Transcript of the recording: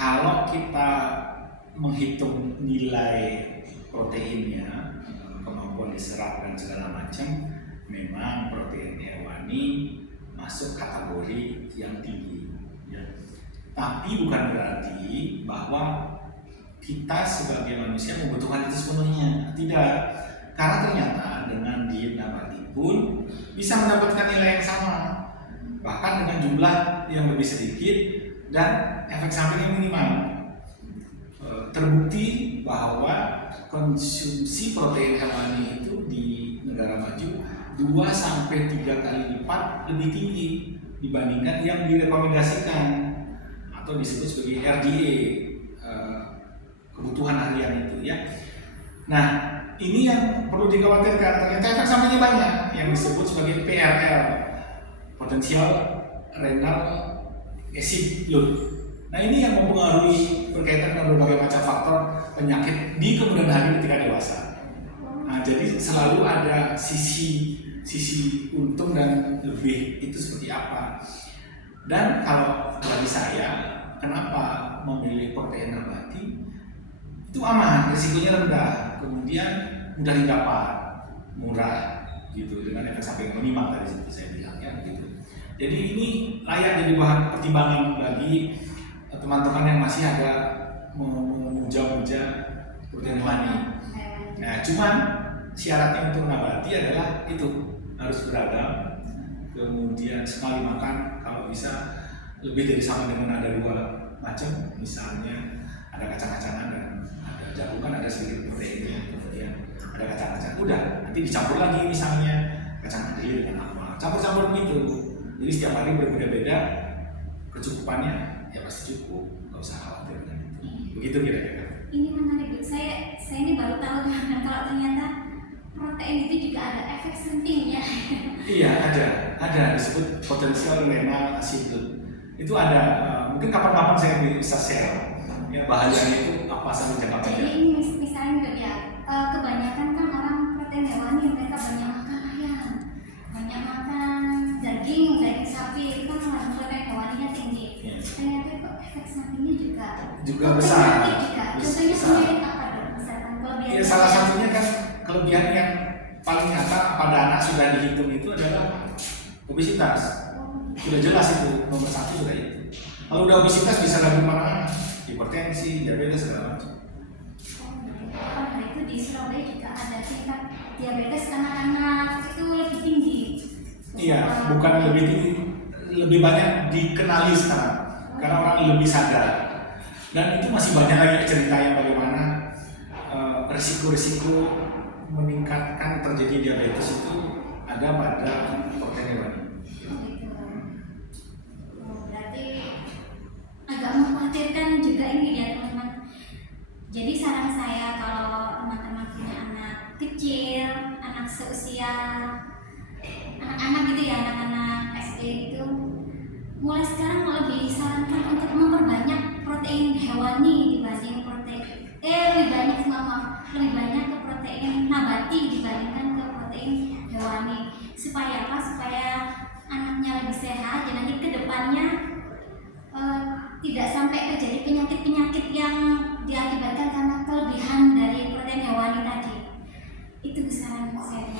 Kalau kita menghitung nilai proteinnya, kemampuan diserap dan segala macam, memang protein hewani masuk kategori yang tinggi. Ya. Tapi bukan berarti bahwa kita sebagai manusia membutuhkan itu sepenuhnya. Tidak. Karena ternyata dengan diet nabati pun bisa mendapatkan nilai yang sama, bahkan dengan jumlah yang lebih sedikit dan efek samping yang minimal. Terbukti bahwa konsumsi protein hewani itu di negara maju 2-3 kali lipat lebih tinggi dibandingkan yang direkomendasikan atau disebut sebagai RDA, kebutuhan harian itu ya. Nah, ini yang perlu dikhawatirkan, ternyata efek sampingnya banyak yang disebut sebagai PRL, potensial renal acid load. Nah, ini yang mempengaruhi berkaitan dengan berbagai macam faktor penyakit di kemudian hari ketika dewasa. Nah, jadi selalu ada sisi untung dan lebih itu seperti apa. Dan kalau bagi saya, kenapa memilih protein nabati? Itu aman, risikonya rendah, kemudian mudah didapat, murah, gitu, dengan efek samping minimal tadi seperti saya bilang ya, gitu. Jadi ini layak jadi bahan pertimbangan bagi teman-teman yang masih ada memuja-muja protein hewani. Nah, cuman syaratnya untuk nabati adalah itu harus beragam, kemudian sekali makan kalau bisa lebih dari sama dengan ada 2 macam, misalnya ada kacang-kacangan dan ada jagung, ada sedikit proteinnya, kemudian ada kacang-kacang, udah nanti dicampur lagi misalnya kacang kedelai dengan apa, campur-campur begitu. Jadi setiap hari berbeda-beda, kecukupannya ya pasti cukup, nggak usah khawatir dengan itu. Begitu kira-kira. Ini menarik, saya ini baru tahu kalau ternyata protein itu juga ada efek sampingnya. Iya, ada disebut potensial renal acid load. Itu ada, mungkin kapan-kapan saya bisa share ya bahayanya itu apa sampai jangka panjang. Jadi ini misalnya ya, kebanyakan kan orang protein hewani mereka banyak makan ayam, banyak makan daging sapi, itu kan mengandung protein hewaninya tinggi. Ya. Ternyata kok efek sampingnya juga besar. Contohnya sendiri apa dok? Misalkan kelebihan. Ya, salah satunya kan kelebihan yang paling nyata pada anak sudah dihitung itu adalah obesitas. Sudah jelas itu nomor 1 sudah itu. Kalau udah obesitas bisa gabung mana? Hipertensi, diabetes segala macam. Nah itu di Surabaya juga ada tingkat diabetes anak-anak itu lebih tinggi. Iya, bukan lebih tinggi, lebih banyak dikenali sekarang karena orang lebih sadar. Dan itu masih banyak lagi ceritanya bagaimana risiko-risiko meningkatkan terjadi diabetes itu ada pada protein hewani. Berarti agak mengkhawatirkan juga ini ya teman-teman. Jadi saran saya kalau teman-teman punya anak kecil, anak seusia anak-anak gitu ya, anak-anak SD itu, mulai sekarang lebih disarankan untuk memperbanyak protein hewani dibanding lebih banyak ke protein nabati dibandingkan ke protein hewani. Supaya apa? Supaya anaknya lebih sehat dan nanti kedepannya tidak sampai terjadi penyakit-penyakit yang diakibatkan karena kelebihan dari protein hewani tadi. Itu saran saya.